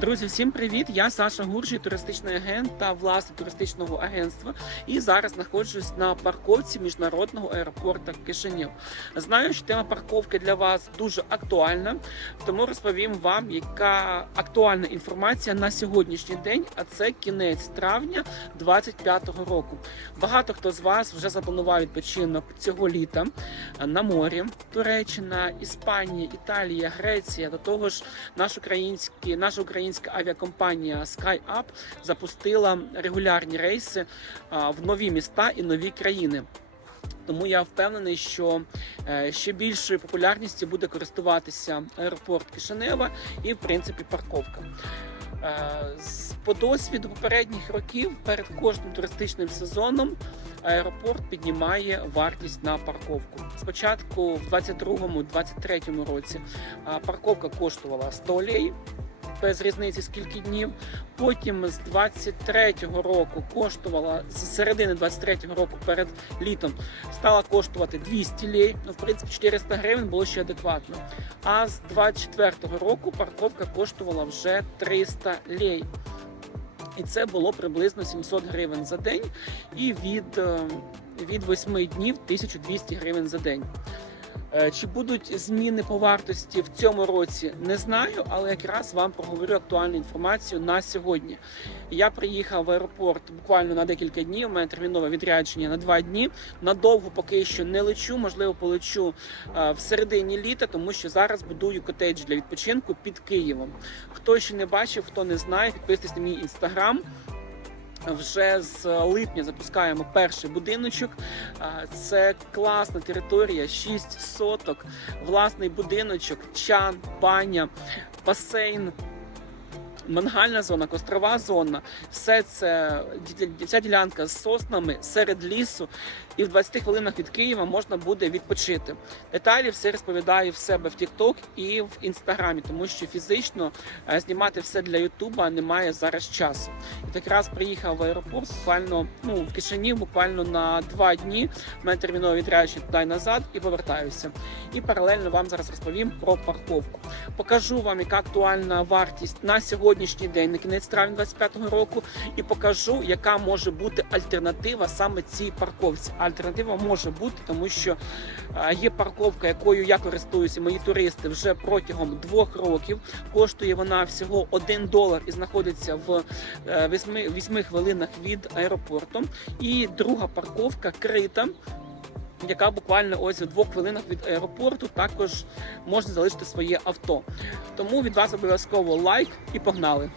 Друзі, всім привіт! Я Саша Гуржий, туристичний агент та власник туристичного агентства. І зараз знаходжусь на парковці міжнародного аеропорту Кишинів. Знаю, що тема парковки для вас дуже актуальна, тому розповім вам, яка актуальна інформація на сьогоднішній день, а це кінець травня 25-го року. Багато хто з вас вже запланував відпочинок цього літа на морі. Туреччина, Іспанія, Італія, Греція. До того ж, наш український, наша українська авіакомпанія SkyUp запустила регулярні рейси в нові міста і нові країни. Тому я впевнений, що е, ще більшою популярністю буде користуватися аеропорт Кишинева і, в принципі, парковка. Е, По досвіду попередніх років перед кожним туристичним сезоном аеропорт піднімає вартість на парковку. Спочатку в 22-23 році парковка коштувала 100 лей, без різниці скільки днів. Потім з 23-го року коштувала з середини 23-го року перед літом стала коштувати 200 лей. Ну, в принципі, 400 гривень було ще адекватно. А з 24-го року парковка коштувала вже 300 лей. І це було приблизно 700 гривень за день, і від, е, від 8 днів 1200 гривень за день. Е, Чи будуть зміни по вартості в цьому році, не знаю, але якраз вам проговорю актуальну інформацію на сьогодні. Я приїхав в аеропорт буквально на декілька днів. У мене термінове відрядження на два дні. Надовго поки що не лечу. Можливо, полечу е, в середині літа, тому що зараз будую котедж для відпочинку під Києвом. Хто ще не бачив, хто не знає, підписуйтесь на мій інстаграм. Вже з липня запускаємо перший будиночок. Це класна територія, 6 соток, власний будиночок, чан, баня, басейн. Мангальна зона, кострова зона, все це ця ділянка з соснами серед лісу, і в 20 хвилинах від Києва можна буде відпочити. Деталі все розповідаю в себе в TikTok і в інстаграмі, тому що фізично е, знімати все для Ютуба немає зараз часу. І так раз приїхав в аеропорт буквально ну в Кишинів, буквально на два дні. У мене термінове відрядження туди й назад і повертаюся. І паралельно вам зараз розповім про парковку. Покажу вам, яка актуальна вартість на сьогоднішній день, на кінець травня 25-го року, і покажу, яка може бути альтернатива саме цій парковці. Альтернатива може бути, тому що е, є парковка, якою я користуюся, мої туристи вже протягом двох років. Коштує вона всього 1 долар і знаходиться в 8, 8 хвилинах від аеропорту. І друга парковка крита. Яка буквально ось у двох хвилинах від аеропорту також можна залишити своє авто. Тому від вас обов'язково лайк і погнали.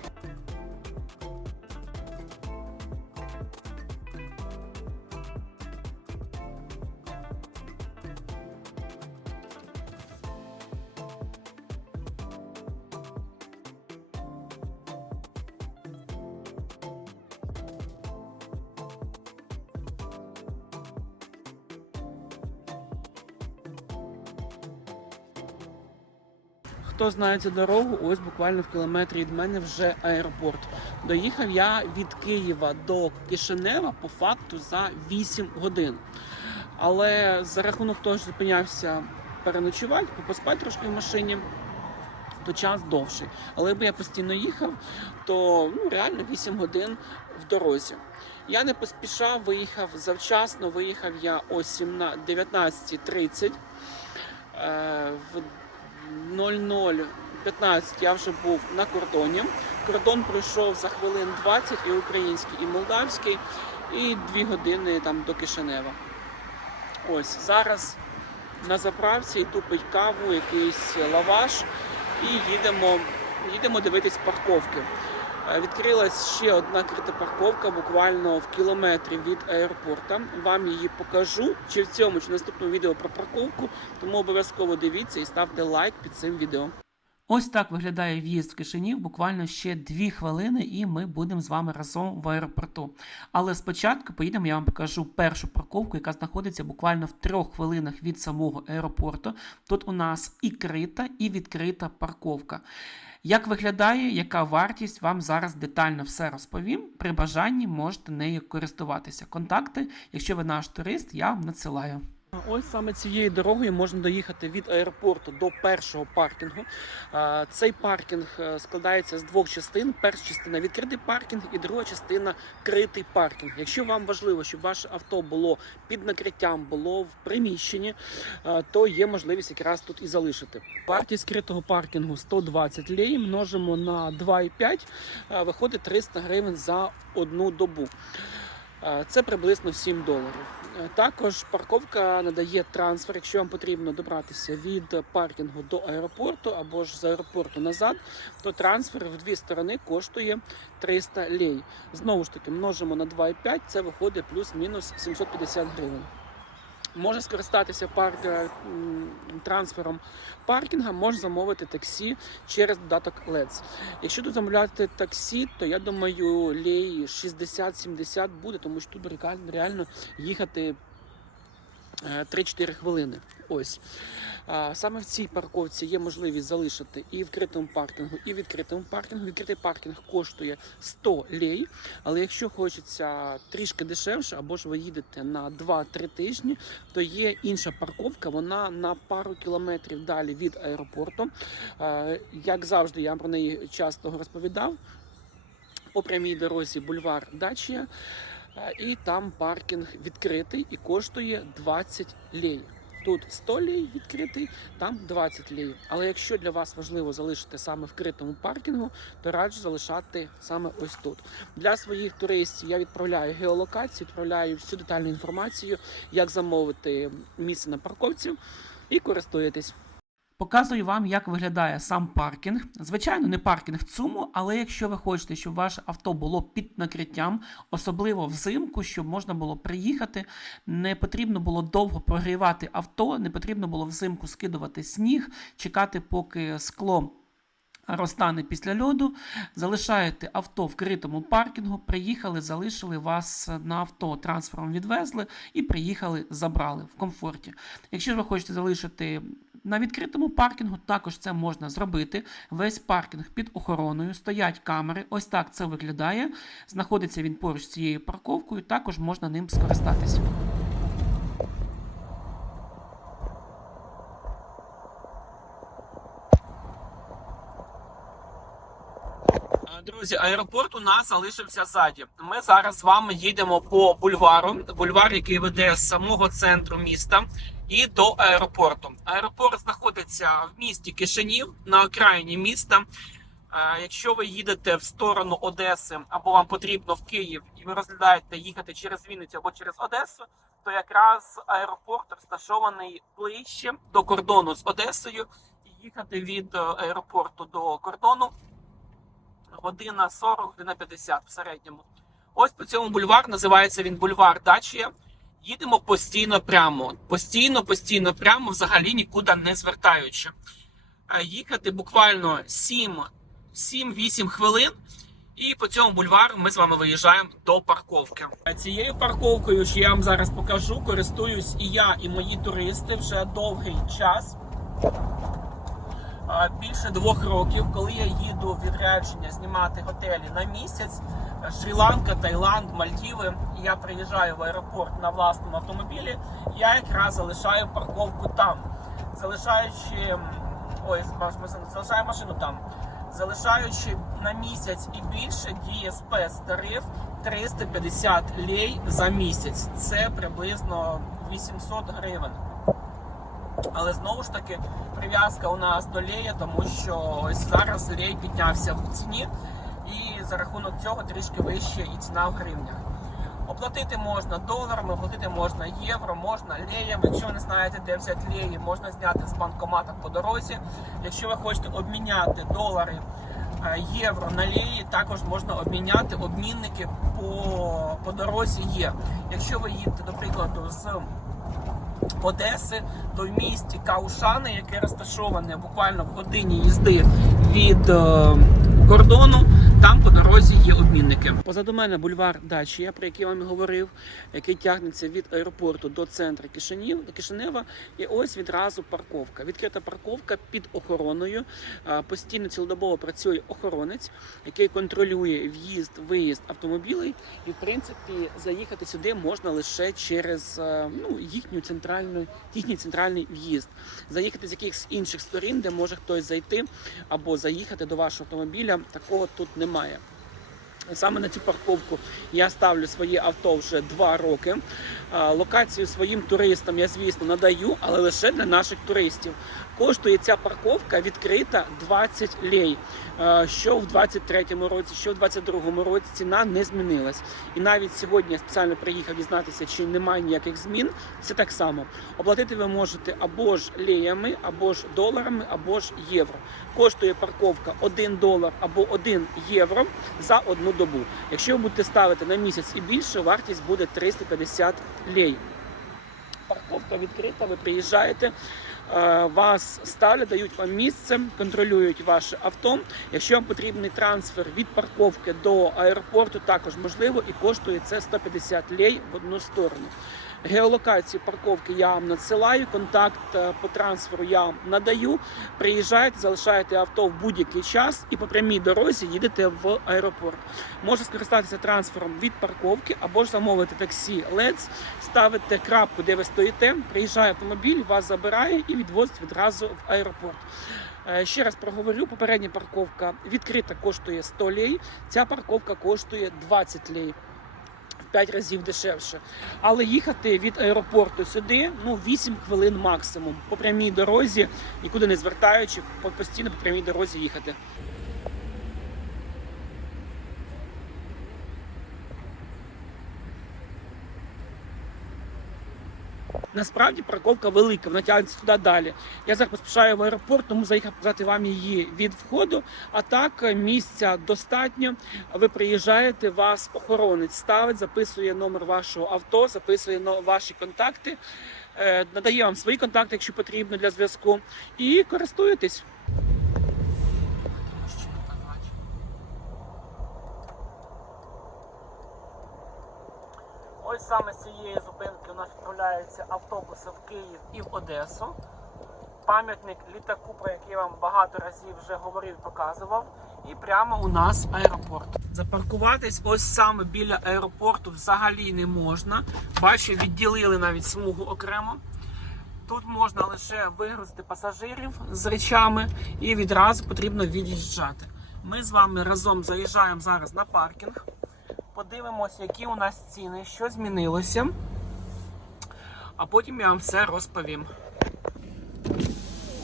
Хто знає цю дорогу, ось буквально в кілометрі від мене вже аеропорт. Доїхав я від Києва до Кишинева по факту за 8 годин. Але за рахунок того, що зупинявся переночувати, поспати трошки в машині, то час довший. Але якби я постійно їхав, то ну, реально 8 годин в дорозі. Я не поспішав, виїхав завчасно, виїхав я о 17 19.30. Е, 00.15 я вже був на кордоні. Кордон пройшов за хвилин 20 і український, і молдавський, і 2 години там до Кишинева. Ось зараз на заправці йду пить каву, якийсь лаваш, і їдемо, їдемо дивитись парковки. Е, Відкрилась ще одна крита парковка буквально в кілометрі від аеропорта. Вам її покажу чи в цьому, чи в наступному відео про парковку. Тому обов'язково дивіться і ставте лайк під цим відео. Ось так виглядає в'їзд в Кишинів. Буквально ще дві хвилини, і ми будемо з вами разом в аеропорту. Але спочатку поїдемо, я вам покажу першу парковку, яка знаходиться буквально в трьох хвилинах від самого аеропорту. Тут у нас і крита, і відкрита парковка. Як виглядає, яка вартість, вам зараз детально все розповім. При бажанні можете нею користуватися. Контакти, якщо ви наш турист, я вам надсилаю. Ось саме цією дорогою можна доїхати від аеропорту до першого паркінгу. Цей паркінг е, складається з двох частин. Перша частина відкритий паркінг і друга частина критий паркінг. Якщо вам важливо, щоб ваше авто було під накриттям, було в приміщенні, е, то є можливість якраз тут і залишити. Вартість критого паркінгу 120 лей, множимо на 2,5, е, виходить 300 гривень за одну добу. Це приблизно 7 доларів. Е, Також парковка надає трансфер, якщо вам потрібно добратися від паркінгу до аеропорту або ж з аеропорту назад, то трансфер в дві сторони коштує 300 лей. Знову ж таки, множимо на 2,5, це виходить плюс-мінус 750 гривень. Може скористатися парк е, трансфером паркінга, може замовити таксі через додаток LEDS. Якщо тут замовляти таксі, то я думаю, лей 60-70 буде, тому що тут реально- їхати 3-4 хвилини. Ось. Саме в цій парковці є можливість залишити і в відкритому паркінгу, і відкритому паркінгу. Відкритий паркінг коштує 100 лей, але якщо хочеться трішки дешевше, або ж ви їдете на 2-3 тижні, то є інша парковка, вона на пару кілометрів далі від аеропорту. Е, Як завжди, я про неї часто розповідав. По прямій дорозі бульвар Дачія, Е, і там паркінг відкритий і коштує 20 лей. Тут 100 лей відкритий, там 20 лей. Але якщо для вас важливо залишити саме в критому паркінгу, то раджу залишати саме ось тут. Для своїх туристів я відправляю геолокацію, відправляю всю детальну інформацію, як замовити місце на парковці і користуєтесь. Показую вам, як виглядає сам паркінг. Звичайно, не паркінг ЦУМу, але якщо ви хочете, щоб ваше авто було під накриттям, особливо взимку, щоб можна було приїхати, не потрібно було довго прогрівати авто, не потрібно було взимку скидувати сніг, чекати, поки скло. Розтане після льоду, залишаєте авто в критому паркінгу, приїхали, залишили вас на авто, трансфером відвезли і приїхали, забрали в комфорті. Якщо ж ви хочете залишити на відкритому паркінгу, також це можна зробити. Весь паркінг під охороною, стоять камери. Ось так це виглядає. Знаходиться він поруч з цією парковкою, також можна ним скористатися. Друзі, аеропорт у нас залишився ззаді. Ми зараз з вами їдемо по бульвару. Бульвар, який веде з самого центру міста і до аеропорту. Аеропорт знаходиться в місті Кишинів на окраїні міста. Е, Якщо ви їдете в сторону Одеси або вам потрібно в Київ і ви розглядаєте їхати через Вінницю або через Одесу, то якраз аеропорт розташований ближче до кордону з Одесою. І їхати від е, аеропорту до кордону година 40, година 50 в середньому. Ось по цьому бульвар називається він бульвар Дачія. Їдемо постійно прямо. Постійно, постійно прямо, взагалі нікуди не звертаючи. Е, Їхати буквально 7-8 хвилин. І по цьому бульвару ми з вами виїжджаємо до парковки. Цією парковкою, що я вам зараз покажу, користуюсь і я, і мої туристи вже довгий час. Більше двох років, коли я їду в відрядження знімати готелі на місяць, Шрі-Ланка, Таїланд, Мальдіви, я приїжджаю в аеропорт на власному автомобілі, я якраз залишаю парковку там, залишаючи ой, залишаю машину там, залишаючи на місяць і більше діє спецтариф 350 лей за місяць. Це приблизно 800 гривень. Але знову ж таки прив'язка у нас до лея, тому що ось зараз лей піднявся в ціні, і за рахунок цього трішки вище і ціна в гривнях. Оплатити можна доларами, оплатити можна євро, можна леєм. Якщо ви не знаєте, де взяти леї, можна зняти з банкомата по дорозі. Якщо ви хочете обміняти долари е, євро на леї, також можна обміняти обмінники по, по дорозі є. Якщо ви їдете, до прикладу, з Одеси, то місті Каушани, яке розташоване буквально в годині їзди від е, кордону, там по дорозі є обмінники. Позаду мене бульвар Дачія, про який вам говорив, який тягнеться від аеропорту до центру Кишинів, до Кишинева. І ось відразу парковка. Відкрита парковка під охороною. Постійно цілодобово працює охоронець, який контролює в'їзд, виїзд автомобілей. І в принципі заїхати сюди можна лише через ну, їхню центральну, їхній центральний в'їзд. Заїхати з якихось інших сторін, де може хтось зайти або заїхати до вашого автомобіля, такого тут немає. Саме на цю парковку я ставлю своє авто вже два роки. Локацію своїм туристам я, звісно, надаю, але лише для наших туристів. Коштує ця парковка відкрита 20 лей. Е, Що в 23-му році, що в 22-му році ціна не змінилась. І навіть сьогодні я спеціально приїхав дізнатися, чи немає ніяких змін. Це так само. Оплатити ви можете або ж леями, або ж доларами, або ж євро. Коштує парковка 1 долар або 1 євро за одну добу. Якщо ви будете ставити на місяць і більше, вартість буде 350 лей. Парковка відкрита, ви приїжджаєте, вас ставлять, дають вам місце, контролюють ваше авто. Якщо вам потрібний трансфер від парковки до аеропорту, також можливо і коштує це 150 лей в одну сторону. Геолокацію парковки я вам надсилаю, контакт е, по трансферу я вам надаю. Приїжджаєте, залишаєте авто в будь-який час і по прямій дорозі їдете в аеропорт. Можна скористатися трансфером від парковки або ж замовити таксі Лец, ставите крапку, де ви стоїте, приїжджає автомобіль, вас забирає і відвозить відразу в аеропорт. Е, Ще раз проговорю, попередня парковка відкрита коштує 100 лей, ця парковка коштує 20 лей. В 5 разів дешевше. Але їхати від аеропорту сюди ну 8 хвилин максимум по прямій дорозі, нікуди не звертаючи, по- постійно по прямій дорозі їхати. Насправді парковка велика, вона тягнеться туди далі. Я зараз поспішаю в аеропорт, тому заїхав показати вам її від входу. А так е, місця достатньо. Ви приїжджаєте, вас охоронець ставить, записує номер вашого авто, записує ваші контакти, е, надає вам свої контакти, якщо потрібно для зв'язку, і користуєтесь. Ось саме з цієї зупинки у нас відправляються автобуси в Київ і в Одесу. Пам'ятник літаку, про який я вам багато разів вже говорив, показував. І прямо у нас аеропорт. Запаркуватись ось саме біля аеропорту взагалі не можна. Бачу, відділили навіть смугу окремо. Тут можна лише вигрузити пасажирів з речами і відразу потрібно від'їжджати. Ми з вами разом заїжджаємо зараз на паркінг. Подивимося, які у нас ціни, що змінилося. А потім я вам все розповім.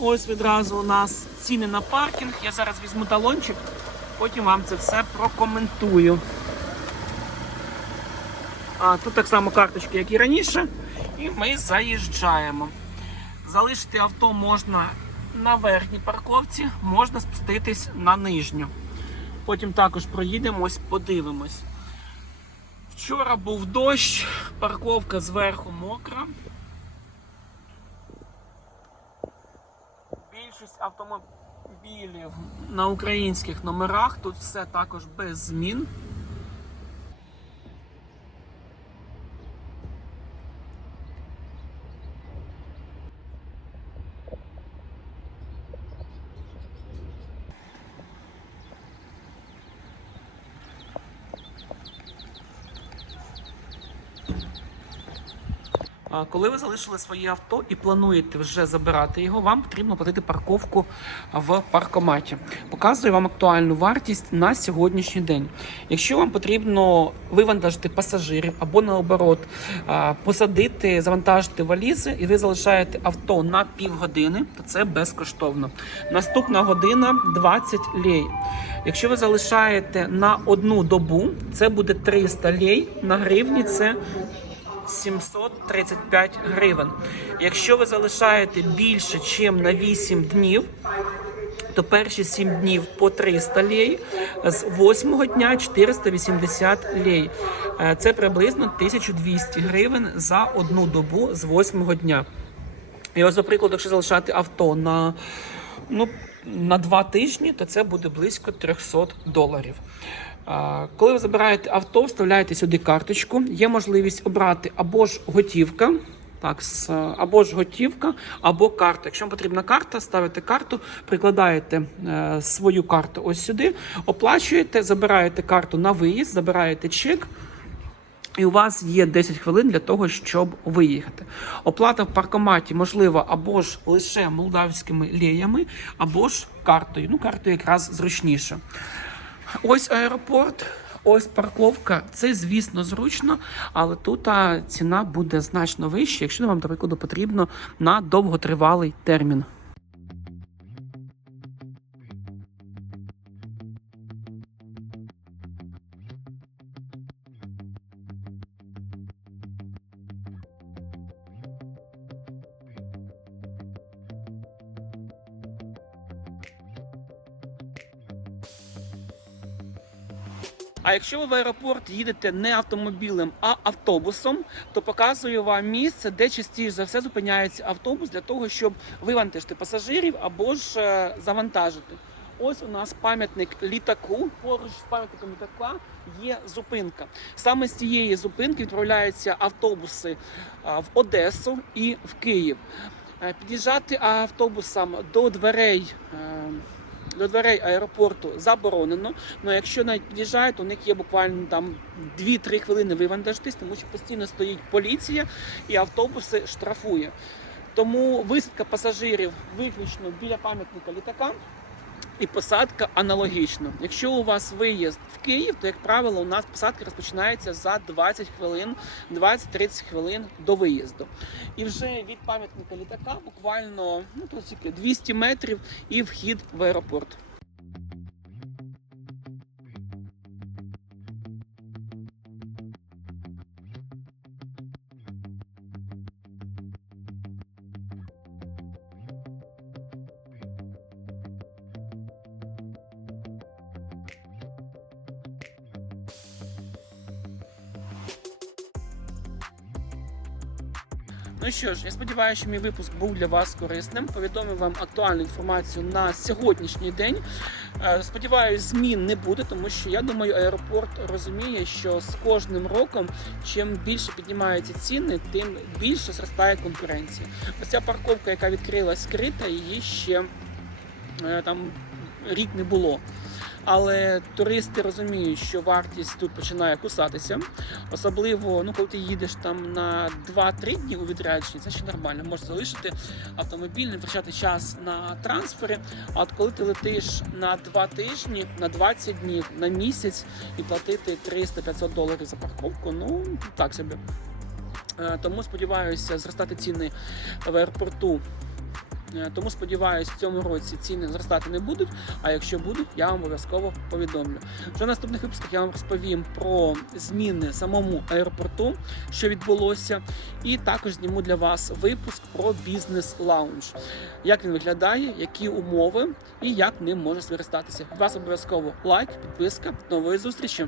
Ось відразу у нас ціни на паркінг. Я зараз візьму талончик, потім вам це все прокоментую. А, тут так само карточки, як і раніше. І ми заїжджаємо. Залишити авто можна на верхній парковці, можна спуститись на нижню. Потім також проїдемось, подивимось. Вчора був дощ, парковка зверху мокра. Більшість автомобілів на українських номерах, тут все також без змін. Коли ви залишили своє авто і плануєте вже забирати його, вам потрібно платити парковку в паркоматі. Показую вам актуальну вартість на сьогоднішній день. Якщо вам потрібно вивантажити пасажирів або наоборот посадити, завантажити валізи, і ви залишаєте авто на півгодини, то це безкоштовно. Наступна година 20 лей. Якщо ви залишаєте на одну добу, це буде 300 лей. На гривні це 735 гривень. Якщо ви залишаєте більше, ніж на 8 днів, то перші 7 днів по 300 лей, з 8 дня 480 лей. Е, Це приблизно 1200 гривень за одну добу з 8 дня. І ось, наприклад, якщо залишати авто на ну, на два тижні, то це буде близько 300 доларів. Коли ви забираєте авто, вставляєте сюди карточку. Є можливість обрати або ж готівка, так, або ж готівка, або карта. Якщо вам потрібна карта, ставите карту, прикладаєте е, свою карту ось сюди, оплачуєте, забираєте карту на виїзд, забираєте чек. І у вас є 10 хвилин для того, щоб виїхати. Оплата в паркоматі можлива або ж лише молдавськими леями, або ж картою. Ну, картою якраз зручніше. Ось аеропорт, ось парковка. Це, звісно, зручно, але тут ціна буде значно вища, якщо вам, до потрібно на довготривалий термін. А якщо ви в аеропорт їдете не автомобілем, а автобусом, то показую вам місце, де частіше за все зупиняється автобус для того, щоб вивантажити пасажирів або ж е, завантажити. Ось у нас пам'ятник літаку. Поруч з пам'ятником літака є зупинка. Саме з цієї зупинки відправляються автобуси в Одесу і в Київ. Е, Під'їжджати автобусам до дверей. До дверей аеропорту заборонено. Ну якщо навіть під'їжджають, у них є буквально там 2-3 хвилини вивантажитись, тому що постійно стоїть поліція і автобуси штрафує. Тому висадка пасажирів виключно біля пам'ятника літака. І посадка аналогічно. Якщо у вас виїзд в Київ, то як правило, у нас посадка розпочинається за 20 хвилин, 20-30 хвилин до виїзду. І вже від пам'ятника літака буквально ну то 200 метрів і вхід в аеропорт. Ну що ж, я сподіваюся, що мій випуск був для вас корисним. Повідомив вам актуальну інформацію на сьогоднішній день. Е, Сподіваюсь, змін не буде, тому що я думаю, аеропорт розуміє, що з кожним роком, чим більше піднімаються ціни, тим більше зростає конкуренція. Ось ця парковка, яка відкрилась скрита, її ще е, там рік не було. Але туристи розуміють, що вартість тут починає кусатися. Особливо, ну коли ти їдеш там на 2-3 дні у відрядженні, це ще нормально. Можеш залишити автомобіль, не втрачати час на трансфери. А от коли ти летиш на 2 тижні, на 20 днів, на місяць і платити 300-500 доларів за парковку, ну так собі. Е, Тому сподіваюся, зростати ціни в аеропорту. Тому сподіваюся, в цьому році ціни зростати не будуть. А якщо будуть, я вам обов'язково повідомлю. Вже в наступних випусках я вам розповім про зміни самому аеропорту, що відбулося, і також зніму для вас випуск про бізнес лаунж, як він виглядає, які умови і як ним можна скористатися. Вас обов'язково лайк, підписка. Нової зустрічі.